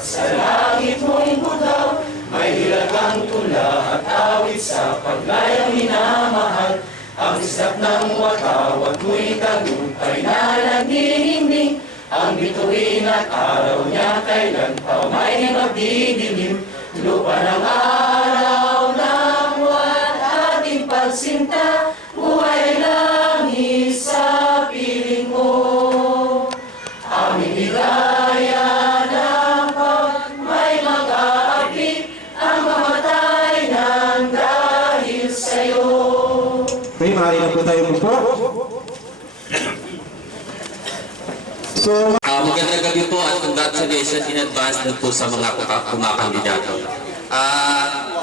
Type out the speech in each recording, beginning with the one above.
Sa langit mo'y budaw, may hilagang tula at awit sa paglayang minamahal. Ang islap ng watawat mo'y tagumpay na nagnihiming. Ang bituin at araw niya kailan pa may magdidilim. Lupa ng araw ng buwan ating pagsinta, buhay langit sa piling mo. Aming bigaya ng pag may mag-aapi, ang mamatay ng dahil sa'yo. Okay, maaari na po tayo po. So, Magandang gabi po at congratulations in advance na po sa mga kumakandidato.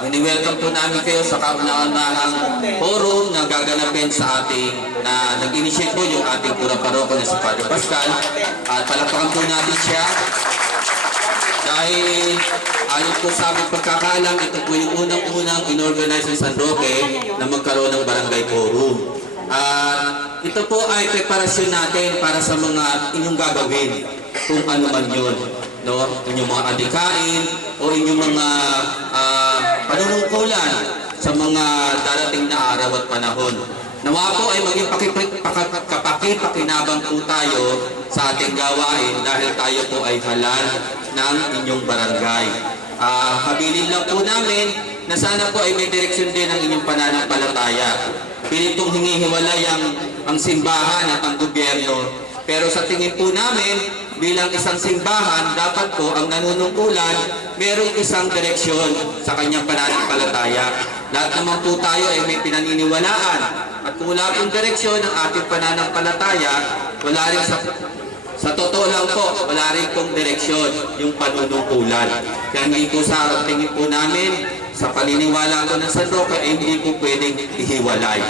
Welcome po namin kayo sa kauna-unahang forum na gaganapin sa ating, na nag-initiate po yung ating pura paroko na si Father Pascal. At palakpakan po natin siya. Dahil ayon po sa aming pagkakaalam, ito po yung unang-unang in-organize ng San Roque na magkaroon ng barangay forum. Ito po ay preparasyon natin para sa mga inyong gagawin, kung ano man yun, no? Inyong mga adikain o inyong mga panunungkulan sa mga darating na araw at panahon. Nawa po ay maging kapakipakinabang po tayo sa ating gawain dahil tayo po ay halal ng inyong barangay. Habilin lang po namin na sana po ay may direksyon din ang inyong pananampalataya. Pilitong hinihiwalay ang simbahan at ang gobyerno. Pero sa tingin po namin, bilang isang simbahan, dapat po ang nanunungkulan merong isang direksyon sa kanyang pananampalataya. Lahat naman po tayo ay may pinaniniwalaan. At kung wala pong direksyon ng ating pananampalataya, wala rin sa totoo lang po, wala rin pong direksyon yung panunungkulan. Kaya hindi po sa tingin po namin, sa paniniwala ko ng San Roque, ay hindi po pwedeng ihiwalay.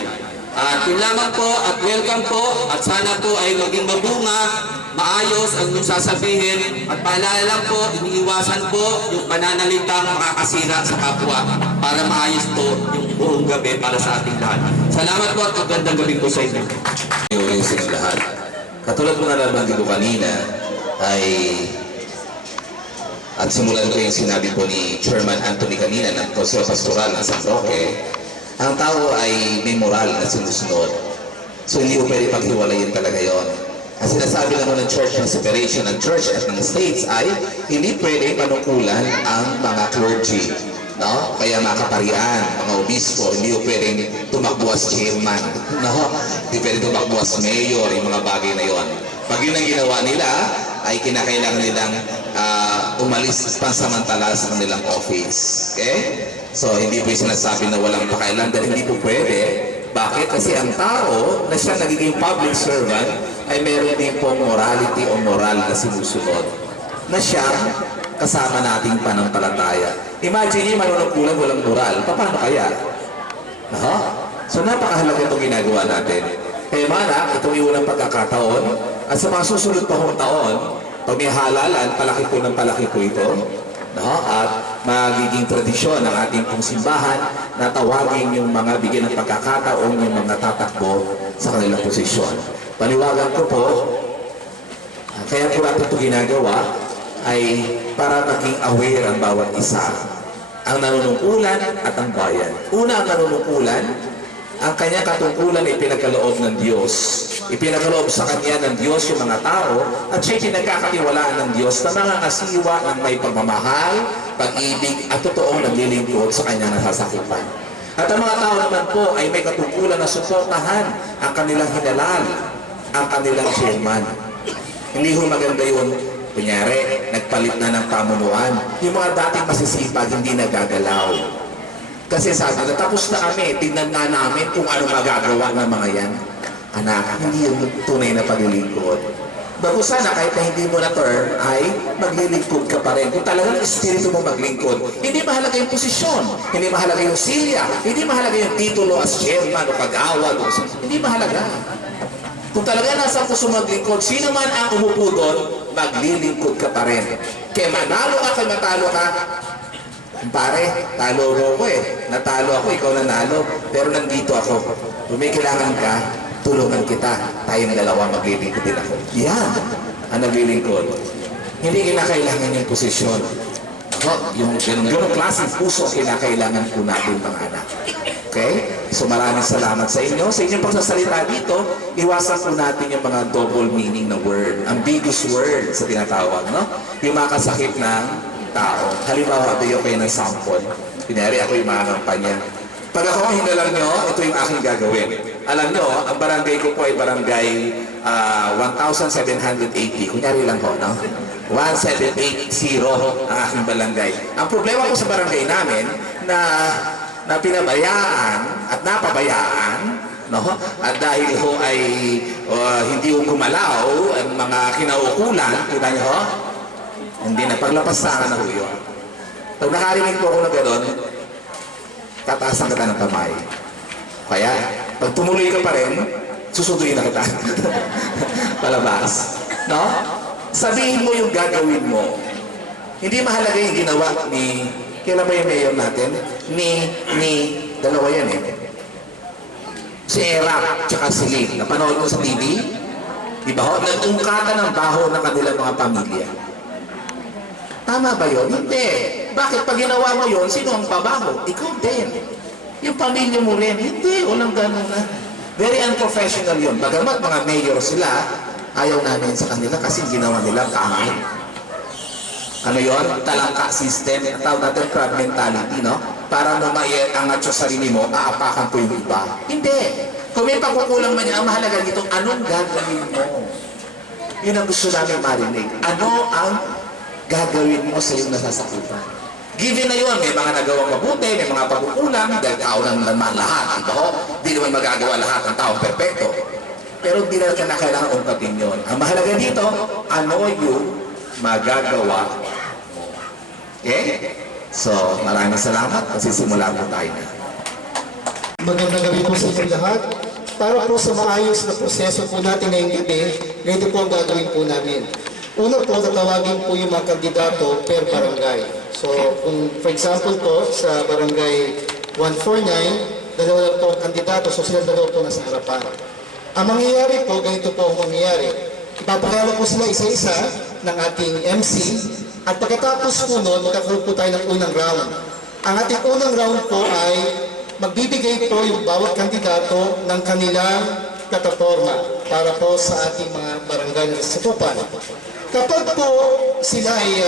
At yun lamang po at welcome po at sana po ay maging mabunga, maayos ang inyong sasabihin at paalala lang po, iniiwasan po yung pananalitang makakasira sa kapwa para maayos po yung buong gabi para sa ating lahat. Salamat po at magandang gabi po sa inyo. Yung sa lahat. Katulad mo na nabanggit ko kanina ay at simulan ko yung sinabi po ni Chairman Anthony kanina ng Consejo Pastoral ng San Roque, ang tao ay may moral na sinusunod. So hindi ko pwede paghiwalayin talaga yon. Ang sinasabi naman ng church ng separation ng church at ng states ay hindi pwede panukulan ang mga clergy. No? Kaya mga kaparian, mga obispo, hindi ko pwedeng tumakbo as chairman. No? Hindi pwede tumakbo as mayor, yung mga bagay na yon. Pag yun ang ginawa nila, ay kinakailangan nilang umalis pansamantala sa kanilang office. Okay? So, hindi po yung sinasabi na walang pakailan dahil hindi po pwede. Bakit? Kasi ang tao na siya nagiging public servant ay meron din pong morality o moral na sinusunod na siya kasama nating panampalataya. Imagine yung manunungkulan walang moral. Paano kaya? No? So, napakahalaga itong ginagawa natin. Kaya mana, itong iunang pagkakataon at sa mga susunod pa hong taon, pag may halalan, palaki po ito. No? At magiging tradisyon ng ating pong simbahan na tawagin yung mga bigyan ng pagkakataon yung mga tatakbo sa kanilang posisyon. Paliwagan ko po, kaya po natin ito ginagawa ay para maging aware ang bawat isa. Ang nanunungkulan at ang bayan. Una, ang nanunungkulan, ang kanyang katungkulan ay pinagkaloob ng Diyos. Ipinagkaloob sa kanya ng Diyos yung mga tao at siya'y pinagkakatiwalaan ng Diyos na mga kasiwa ng may pagmamahal, pag-ibig at totoong naglilingkod sa kanyang nasasakipan. At ang mga tao naman po ay may katungkulan na suportahan ang kanilang hinalal, ang kanilang chairman. Hindi ho maganda yun. Kunyari, nagpalit na ng pamunuan. Yung mga dating masisipag hindi nagagalaw. Kasi sabi na, tapos na kami, tingnan na namin kung ano magagawa ng mga yan. Anak, hindi yung tunay na paglilingkod. Bago sana, kahit na hindi mo na term, ay maglilingkod ka pa rin. Kung talagang espiritu mo maglingkod, hindi mahalaga yung posisyon, hindi mahalaga yung silya, hindi mahalaga yung titulo as chairman o pag-awad. Hindi mahalaga. Kung talaga nasa puso maglingkod, sino man ang umupo doon, maglilingkod ka pa rin. Kaya manalo ka, kaya matalo ka, pare, talo ko eh. Natalo ako, ikaw nanalo. Pero nandito ako. Kung may kailangan ka, tulungan kita. Tayong dalawa maglilingkod din ako. Yan ang naglilingkod. Hindi kinakailangan yung posisyon. Yung ganun klaseng puso ang kinakailangan po natin mga anak. Okay? So maraming salamat sa inyo. Sa inyong pagsasalita dito, iwasan po natin yung mga double meaning na word. Ambiguous word sa tinatawag, no? Yung makasakit ng tao. Halimbawa, bigyan kayo ng sample. Kunyari, ako yung mga kampanya. Pag ako ang hinalang nyo, ito yung aking gagawin. Alam nyo, ang barangay ko po ay barangay 1,780. Kunyari lang po, no? 1780 ang aking barangay. Ang problema ko sa barangay namin na pinabayaan at napabayaan, no? At dahil ho ay hindi ho gumalaw ang mga kinaukulan, kita nyo ho? Hindi na, paglapasangan na ho yun. Pag nakarinig po ako na gano'n, tataasan kita ng kamay. Kaya, pag tumuloy ka pa rin, susunduin na kita. Palabas. No? Sabihin mo yung gagawin mo. Hindi mahalaga yung ginawa ni, kailan ba yung mayor natin? Dalawa yan eh. Si Erap, tsaka si Lynn. Napanood mo sa TV? Diba ho? Nagtungkatan ng baho ng kanilang mga pamilya. Tama ba yun? Hindi. Bakit pag ginawa mo yun, sino ang babaho? Ikaw din. Yung pamilya mo rin. Hindi, walang ganun na. Very unprofessional yun. Bagamat mga mayor sila, ayaw namin sa kanila kasi ginawa nila pangit. Ano yun? Talangka system. Ang tawag natin crab mentality, no? Para mo maiangat sa sarili mo, aapakan ko yung iba. Hindi. Kung may pagkukulang man yan, ang mahalaga dito, anong gagawin mo? Yun ang gusto namin marinig. Ano ang gagawin mo sa iyong nasasakupan? Given na yun, may mga nagawang mabuti, may mga pagkukulang, dahil tao lang naman lahat. Ito, di naman magagawa lahat ng taong perpekto. Pero hindi na kailangan ungkapin yun. Ang mahalaga dito, ano yung magagawa mo? Okay? So, maraming salamat. Magsisimula po tayo na. Magandang gabi po sa inyong lahat. Para po sa maayos na proseso po natin ngayong gabi, ganito po ang gagawin po namin. Una po, tatawagin po yung mga kandidato per barangay. So, kung for example po, sa barangay 149, dalawa lang po ang kandidato, so sila dalawa po nasa harapan. Ang mangyayari po, ganito po ang mangyayari. Ipapakala po sila isa-isa ng ating MC, at pagkatapos po noon, magkakaroon po tayo ng unang round. Ang ating unang round po ay magbibigay po yung bawat kandidato ng kanilang plataforma para po sa ating mga barangay na sasakupan. Kapag po sila ay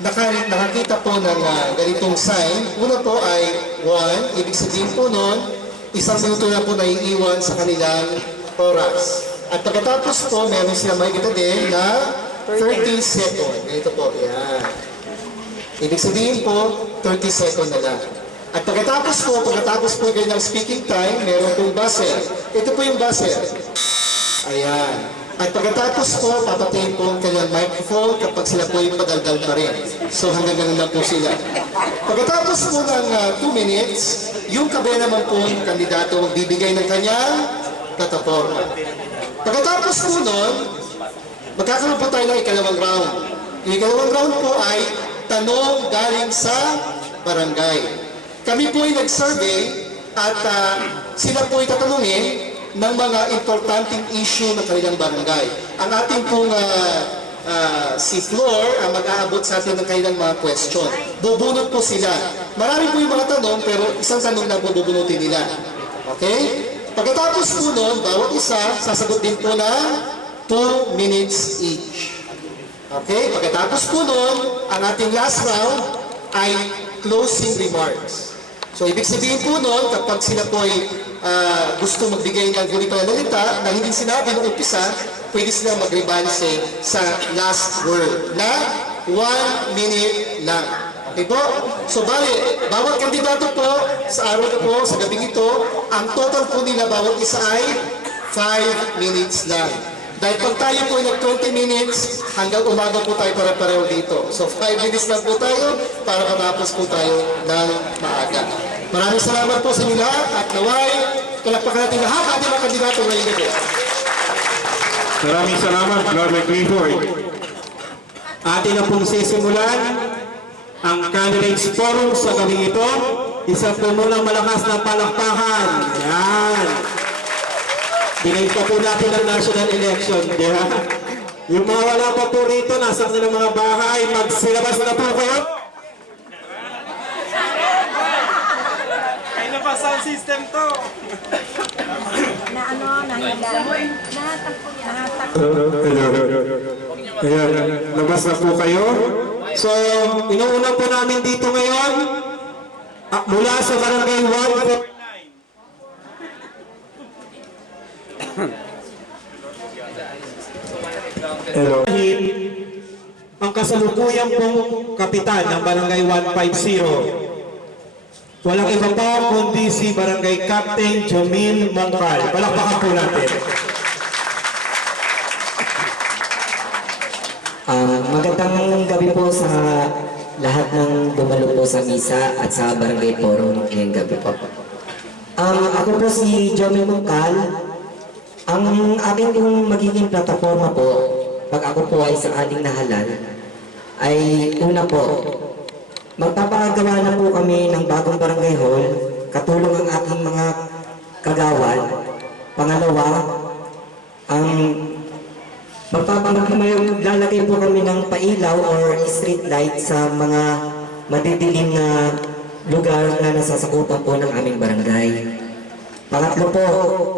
nakakita po ng ganitong sign, una po ay 1, ibig sabihin po noon, isang minuto na po naiiwan sa kanilang oras. At pagkatapos po, meron sila makikita din na 30 seconds. Ganito po, yan. Ibig sabihin po, 30 seconds na lang. At pagkatapos po ganyan speaking time, meron pong buzzer. Ito po yung buzzer. Ayan. At pagkatapos po, papatayin po ang kanyang microphone kapag sila po yung padaldal pa rin. So hanggang ganun lang po sila. Pagkatapos po ng 2 minutes, yung kabila naman po yung kandidato magbibigay ng kanyang plataforma. Pagkatapos po nun, magkakaroon po tayo ng ikalawang round. Yung ikalawang round po ay tanong galing sa barangay. Kami po ay nag-survey at sila po ay tatanungin ng mga importanteng issue ng kanilang barangay. Ang ating pong si Flor ang mag-aabot sa atin ng kanilang mga question. Bubunot po sila. Marami po yung mga tanong pero isang tanong lang po bubunutin nila. Okay? Pagkatapos po nun, bawat isa sasagot din po ng 2 minutes each. Okay? Pagkatapos po nun, ang ating last round ay closing remarks. So, ibig sabihin po nun, kapag sila po ay gusto magbigay ng huli pananalita na hindi sinabi nung umpisa, pwede sila mag-rebalse sa last word na 1 minute lang. Okay po? So, bawat kandidato po sa araw na po, sa gabing ito, ang total po nila bawat isa ay 5 minutes lang. Dahil pag tayo po nag-20 minutes, hanggang umaga po tayo pare-pareho dito. So 5 minutes lang po tayo para matapos po tayo ng maaga. Maraming salamat po sa inyo lahat at naway, palakpakan natin lahat ating mga kandidato ngayong gabi. Maraming salamat, Lord Clifford. Atin na pong sisimulan ang candidates forum sa gabing ito. Isa po munang malakas na palakpakan. Yan. Dinaig pa po natin ang national election. Diba? Yung mga wala pa po rito, nasa kanilang mga bahay, magsilabas na po kayo. Ay na pa sound system to. Na ano, nahatak. Ayan, labas na po kayo. So, inuuna po namin dito ngayon, mula sa Barangay 1. Hello. Ang kasalukuyang pong kapitan ng Barangay 150. Walang iba po kundi si Barangay Captain Jomil Mongcal. Palakpakan po natin. Magandang gabi po sa lahat ng dumalo po sa misa at sa barangay forum ngayong gabi po. Ako po si Jomil Mongcal. Ang aking yung magiging plataforma po, pag ako po ay sakaling nahalal, ay una po, magpapagawa na po kami ng bagong barangay hall, katulong ang aking mga kagawad. Pangalawa, ang maglalagay po kami ng pailaw or street light sa mga madidilim na lugar na nasasakupan po ng aming barangay. Pangatlo po,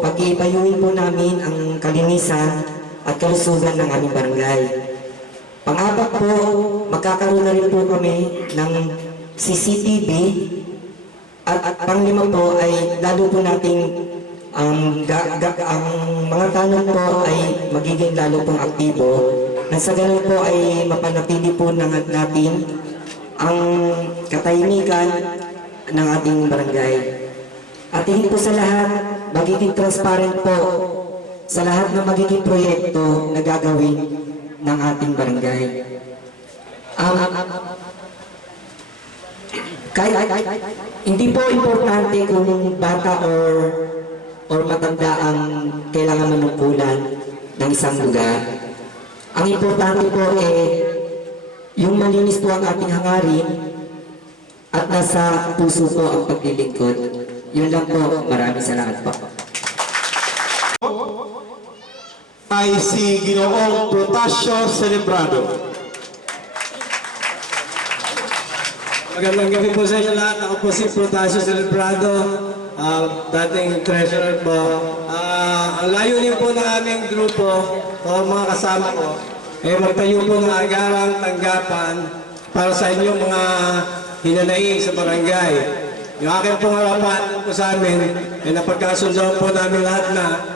pag-iipayuin po namin ang kalinisan at kalusugan ng aming barangay. Pang-apat po, magkakaroon na rin po kami ng CCTV at panglima po ay lalo po nating ang mga tanong po ay magiging lalo pong aktibo na sa ganun po ay mapanatili po natin ang katahimikan ng ating barangay. At higit po sa lahat, magiging transparent po sa lahat ng magiging proyekto na gagawin ng ating barangay. Hindi po importante kung bata or matanda ang kailangan manungkulan ng isang lugar. Ang importante po yung malinis po ang ating hangarin at nasa puso po ang paglilingkod. Yun lang po. Maraming salamat po. Ay si Ginoong Protasio Celebrado. Magandang gabi po sa inyo lahat. Ako po si Protasio Celebrado, dating treasurer po. Ang layunin po ng aming grupo o mga kasama ko ay magtayo po ng agarang tanggapan para sa inyong mga hinanaing sa barangay. Yung aking pangarapan po sa amin ay napagkasundoan po namin lahat na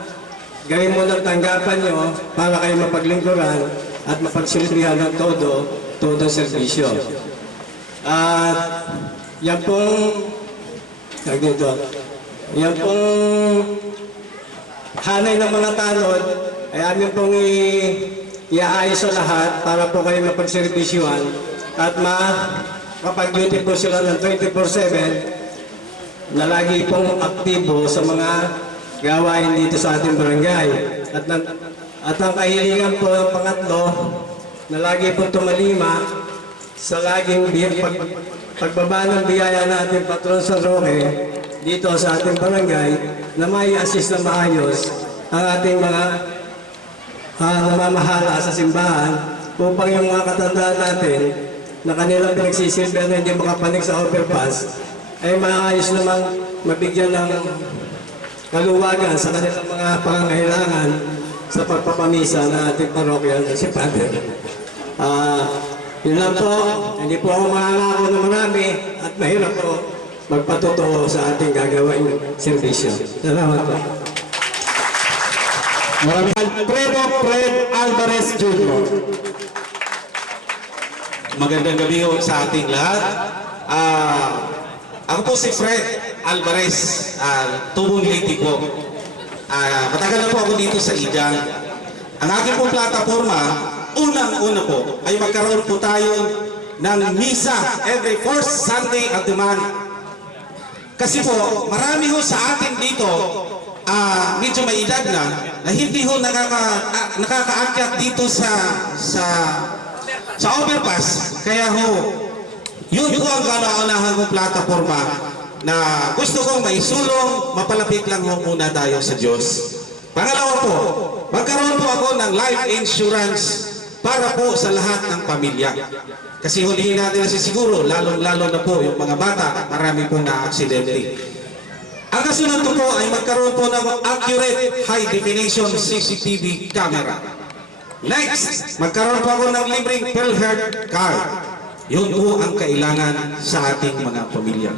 gawin mo ng tanggapan nyo para kayo mapaglingkuran at mapagsilbihan ng todo serbisyo. At yan pong hanay ng mga tanod ay amin pong iaayos sa lahat para po kayo mapagserbisyuhan at makapag-duty po sila ng 24/7 na lagi pong aktibo sa mga gawain dito sa ating barangay. At ang kahilingan po ng pangatlo na lagi pong tumalima sa laging pagbaba ng biyaya natin Patron San Roque dito sa ating barangay na may assist na maayos ang ating mga namamahala sa simbahan upang yung mga katandaan natin na kanilang pinagsisilbihan na hindi makapanig sa overpass ay maayos naman mabigyan ng kaluwagan sa kanilang mga pangangailangan sa pagpapamisa na ating parokya na si Father. Yun lang po, hindi po ako makangako na marami at mahirap po magpatotoo sa ating gagawin servisyo. Salamat po. Maraming Alfredo Fred Alvarez Jr. Magandang gabi ho sa ating lahat. Ako po si Fred Alvarez, Tubong Lady po. Matagal na po ako dito sa Ijang. Ang aking pong plataforma, unang-una po, ay magkaroon po tayo ng misa every first Sunday of the month. Kasi po, marami ho sa atin dito, medyo may edad na hindi ho nakakaakyat dito sa overpass. Kaya ho, yun po ang kauna-unahan kong plataforma na gusto kong maisulong, mapalapit lang ho muna tayo sa Diyos. Pangalawa po, magkaroon po ako ng life insurance para po sa lahat ng pamilya. Kasi hulihin natin na siguro, lalong-lalo na po yung mga bata, marami pong na-aksidente. Ang kasunod ko po ay magkaroon po ng accurate high definition CCTV camera. Next, magkaroon po ako ng libreng PhilHealth card. Yun po ang kailangan sa ating mga pamilya.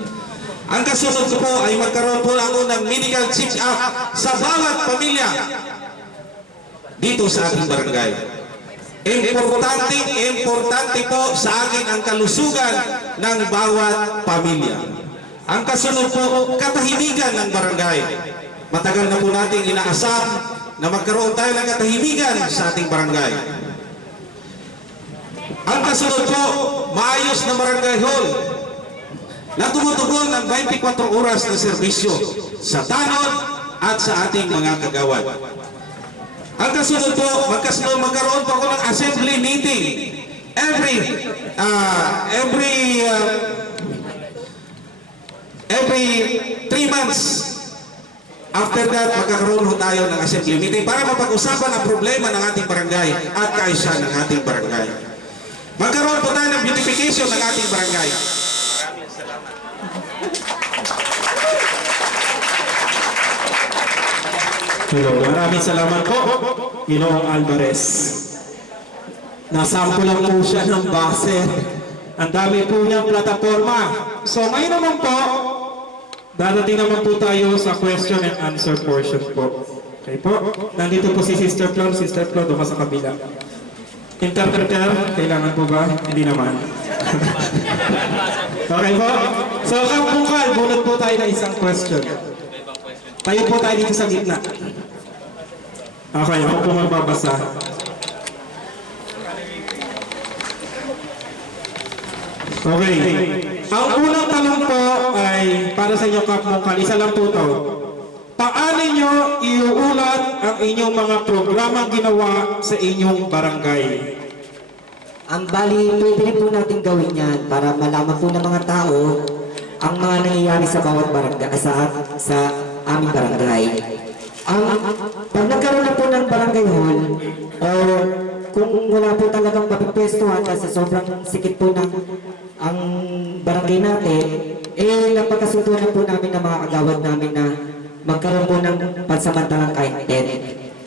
Ang kasunod ko po ay magkaroon po ako ng medical check-up sa bawat pamilya dito sa ating barangay. Importante po sa akin ang kalusugan ng bawat pamilya. Ang kasunod po, katahimikan ng barangay. Matagal na po natin inaasam na magkaroon tayo ng katahimikan sa ating barangay. Ang kasunod po, maayos na barangay hall na tumutugon ng 24 oras na serbisyo sa tanod at sa ating mga kagawad. Ang kasunod po, magkaroon po ako ng assembly meeting every 3 months. After that, magkakaroon ho tayo ng assembly meeting para mapag-usapan ang problema ng ating barangay at kaayusan ng ating barangay. Magkaroon po tayo ng beautification ng ating barangay. Maraming salamat po, Ginoong Alvarez. Nasampulan po siya ng base. Ang dami po niyang plataforma. So ngayon naman po, dadating naman po tayo sa question and answer portion po. Okay po? Nandito po si Sister Flor. Sister Flor, doon ka sa kabila. Interpreter, kailangan po ba? Hindi naman. Okay po? So kampungkal, bunot po tayo na isang question. Tayo po tayo dito sa gitna. Okay, ako po magbabasa. Okay. Ang unang tanong po ay para sa inyo kampungkal, isa lang po ito. Paano nyo iuulat ang inyong mga programang ginawa sa inyong barangay? Ang bali, pwede rin po natin gawin yan para malaman po ng mga tao ang mga nangyayari sa bawat barangay, sa aming barangay. Pag nagkaroon na po ng barangay hall, or kung wala po talagang mapipwestuhan kasi sobrang sikit po ng ang barangay natin, napagkasunduan na po namin ng mga kagawad namin na magkaroon po ng pansamantalang kahit tent.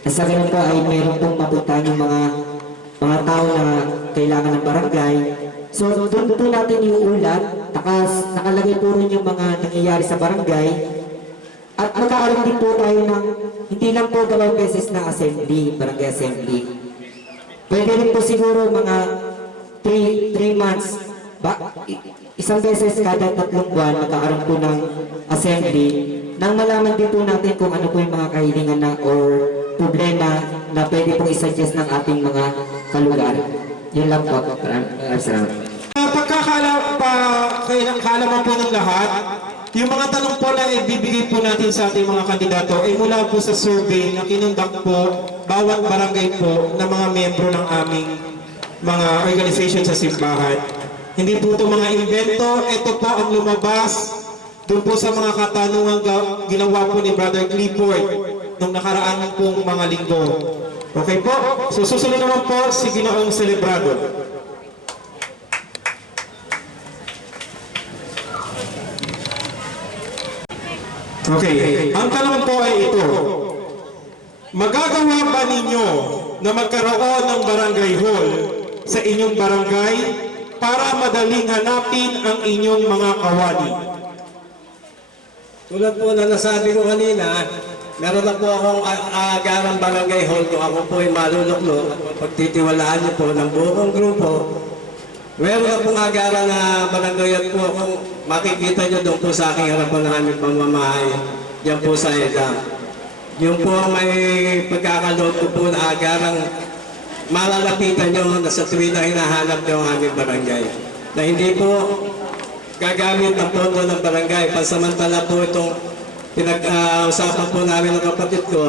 Sa ganun po ay meron pong mapuntahan yung mga tao na kailangan ng barangay. So doon po natin iuulat, nakalagay po rin yung mga nangyayari sa barangay. At magkakaroon din po tayo ng hindi lang po 2 beses na assembly, barangay assembly. Pwede rin po siguro mga 3 months, isang beses kada 3 buwan magkakaroon po ng assembly nang malaman din po natin kung ano po yung mga kahilingan na or problema na pwede pong isuggest ng ating mga kalugar. Yun lang po. Salamat. Kaalaman po ng lahat, yung mga tanong po na ibibigay po natin sa ating mga kandidato ay mula po sa survey na kinundak po bawat barangay po ng mga membro ng aming mga organization sa simbahan. Hindi po ito mga invento, ito po ang lumabas doon po sa mga katanungan ginawa po ni Brother Clifford nung nakaraan pong mga linggo. Okay po? So susunod naman po si Ginoong Celebrado. Okay, ang tanong po ay ito. Magagawa ba ninyo na magkaroon ng barangay hall sa inyong barangay para madaling hanapin ang inyong mga kawani? Tulad po na nasabi ko kanina, meron na po akong agarang barangay hall kung ako po ay maluluklo at pagtitiwalaan niyo po ng buong grupo. Meron na pong agaran na barangay at po kung makikita niyo doon po sa aking harapan ng aming pamamahay, diyan po sa EDA. Yung po may pagkakaloob ko po na agarang malalapitan nyo na sa tuwing na hinahanap nyo ang aming barangay. Na hindi po gagamit ang pondo ng barangay. Pansamantala po itong pinag-usapan po namin ng kapatid ko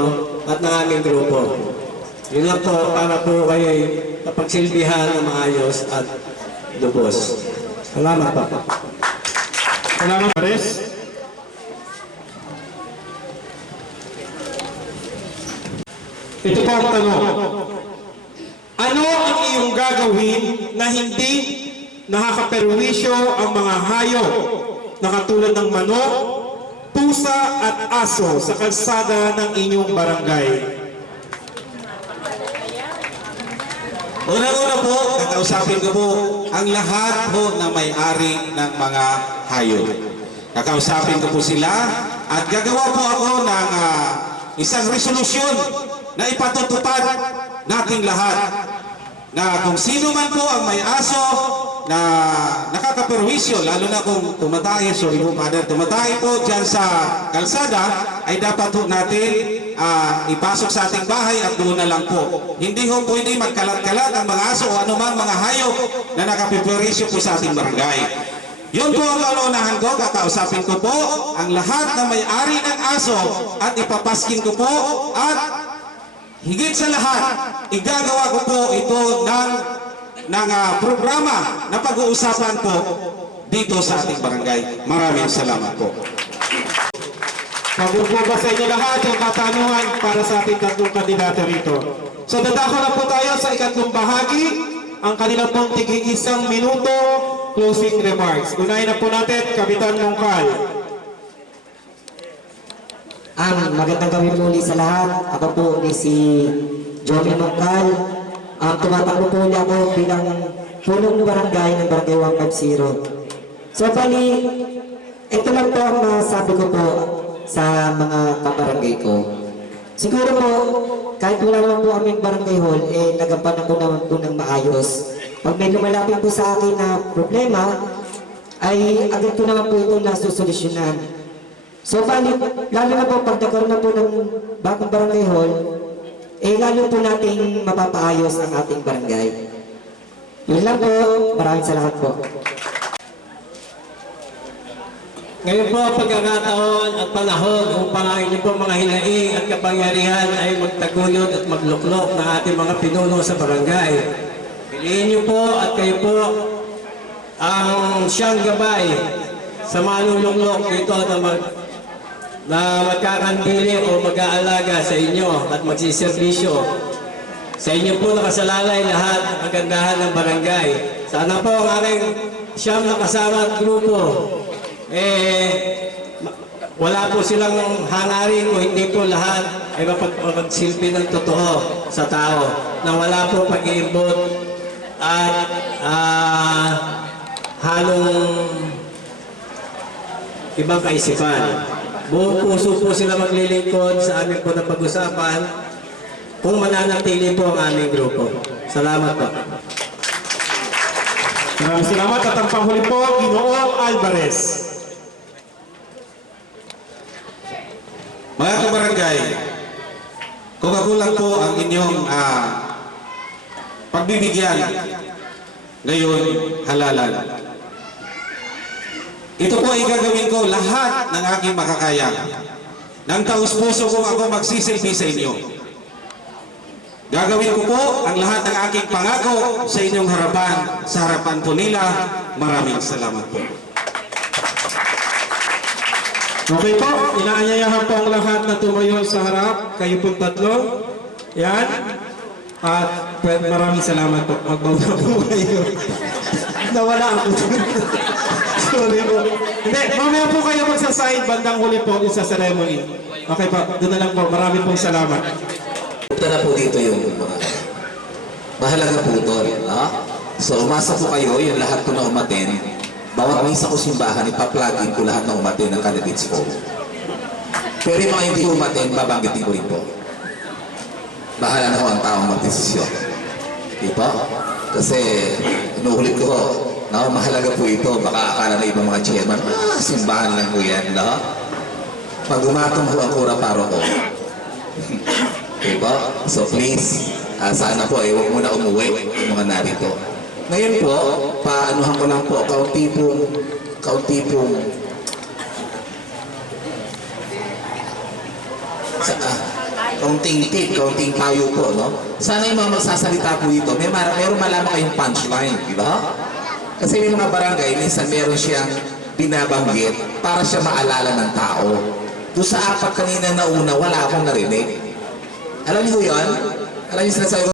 at ng aming grupo. Yun lang po para po kayo kapagsilbihan na maayos at lubos. Salamat po. Salamat, Pares. Ito po ang tanong. Ano ang iyong gagawin na hindi nakakaperwisyo ang mga hayop na katulad ng manok, pusa at aso sa kalsada ng inyong barangay? Una-una po, kakausapin ko po ang lahat po na may-ari ng mga hayop. Kakausapin ko po sila at gagawa po ako ng isang resolusyon na ipatutupad nating lahat na kung sino man po ang may aso na nakakaperwisyo, lalo na kung tumatae po dyan sa kalsada, ay dapat po natin ipasok sa ating bahay at doon na lang po. Hindi ho pwede magkalat-kalat ang mga aso o anumang mga hayop na nakaperwisyo po sa ating barangay. Yun po ang kaunahan ko, kakausapin ko po ang lahat na may-ari ng aso at ipapaskin ko po at higit sa lahat, igagawa ko po ito ng programa na pag-uusapan po dito sa ating barangay. Maraming salamat po. Pagod po ba sa inyo lahat yung katanungan para sa ating tatlong kandidato rito? So dadako na po tayo sa ikatlong bahagi, ang kanilang pong tig-isang minuto closing remarks. Unahin na po natin, Kapitan Mongkal. Magandang gabi po ulit sa lahat. Ako po ni si Johnny Mongkal. Tumatakbo po ulit ako bilang punong barangay ng Barangay 150. So bali, ito lang po ang masabi ko po sa mga kabarangay ko. Siguro po, kahit wala naman po aming barangay hall, nagampanan ko naman po ng maayos. Pag may lumalapit po sa akin na problema, ay agad ko naman po ito nasusolusyonan. So bali, lalo na po pag nagkaroon na po ng bagong barangay hall, lalo po nating mapapaayos ang ating barangay. Yun lang po, maraming salamat po. Ngayon po, pagkakataon at panahon upang ang inyong po mga hinaing at kapangyarihan ay magtaguyod at magluklok ng ating mga pinuno sa barangay. Piliin niyo po at kayo po ang siyang gabay sa maluluklok dito na magkakandili o mag-aalaga sa inyo at magsiservisyo. Sa inyo po nakasalalay lahat ang kagandahan ng barangay. Sana po ang aking siyam na kasama at grupo, wala po silang hangarin o hindi po lahat ay mapagsilbi ng totoo sa tao na wala po pag-iimbot at halong ibang kaisipan. Buong puso po sila maglilingkod sa aming po na pag-usapan kung mananatili po ang aming grupo. Salamat po. Maraming salamat at ang panghuli po, Ginoong Alvarez. Mga kabarangay, kung kakulang po ang inyong pagbibigyan ngayon halalan. Ito po ay gagawin ko lahat ng aking makakaya. Nang taus-puso kong ako magsisilbi sa inyo. Gagawin ko po ang lahat ng aking pangako sa inyong harapan, sa harapan po nila. Maraming salamat po. Okay po, inaanyayahan po ang lahat na tumayo sa harap. Kayo pong tatlo. Yan. At maraming salamat po. Magbawala po kayo. Nawala ako. Sorry po. Hindi, mamaya po kayo magsasahid bandang huli po sa ceremony. Okay po, doon na lang po. Maraming pong salamat. Punta na po dito yung mga mahalaga po ito. So umasa po kayo, yung lahat ko na umaten. Bawat misa ko simbahan, ipa-plug-in ko lahat na umaten ng candidates ko. Pero yung mga hindi umaten, babanggitin ko rin po. Bahala na ko ang taong magdesisyon. Diba? Kasi inuulit ko, mahalaga po ito. Baka akala na ibang mga chairman, simbahan lang po yan. Pag umatong po ang kura paro ko. Diba? So please, sana po huwag muna umuwi yung mga narito. Ngayon po, paanuhan ko lang po, kaunti pong kaunting tip, kaunting payo po, no? Sana yung mga magsasalita po dito, meron malaman kayong punchline, di ba? Kasi may mga barangay, minsan meron siyang binabanggit para siya maalala ng tao. Doon sa apat kanina na una, wala akong narinig. Alam niyo yun? Alam niyo sinasabi ko?